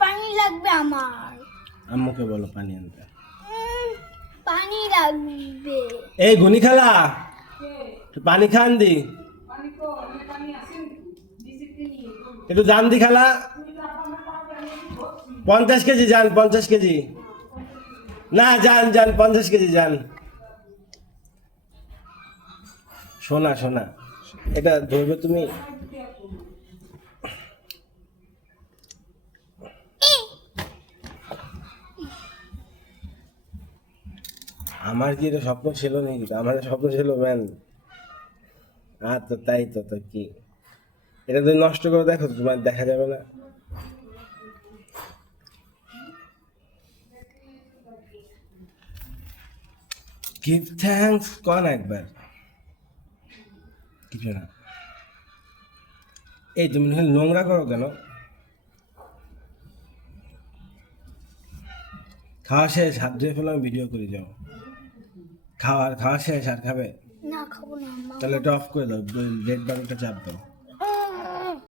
পানি লাগবে আমার। আম্মুকে বলো পানি আনতে। পানি লাগবে। এই গুনি খালা পানি খান দি, একটু দাম দি খালা। 50 কেজি যান, 50 কেজি না, যান যান 50 কেজি যান। শোনা শোনা, এটা ধরবে তুমি। আমার কি এটা স্বপ্ন ছিল নাকি? আমার স্বপ্ন ছিল ম্যান। তো তাই তো, তো কি এটা তুমি নষ্ট করে দেখো তো, তোমার দেখা যাবে না। গিভ থ্যাঙ্কস কন একবার, কিছু না। এই তুমি নোংরা করো কেন? খাওয়া শেষ, হাত ধুয়ে ফেলো, আমি ভিডিও করে যাও। খাওয়া শেষ, আর খাবে? না খাবো না। তাহলে এটা অফ করে দাও, রেড বাটনটা চাপ দাও।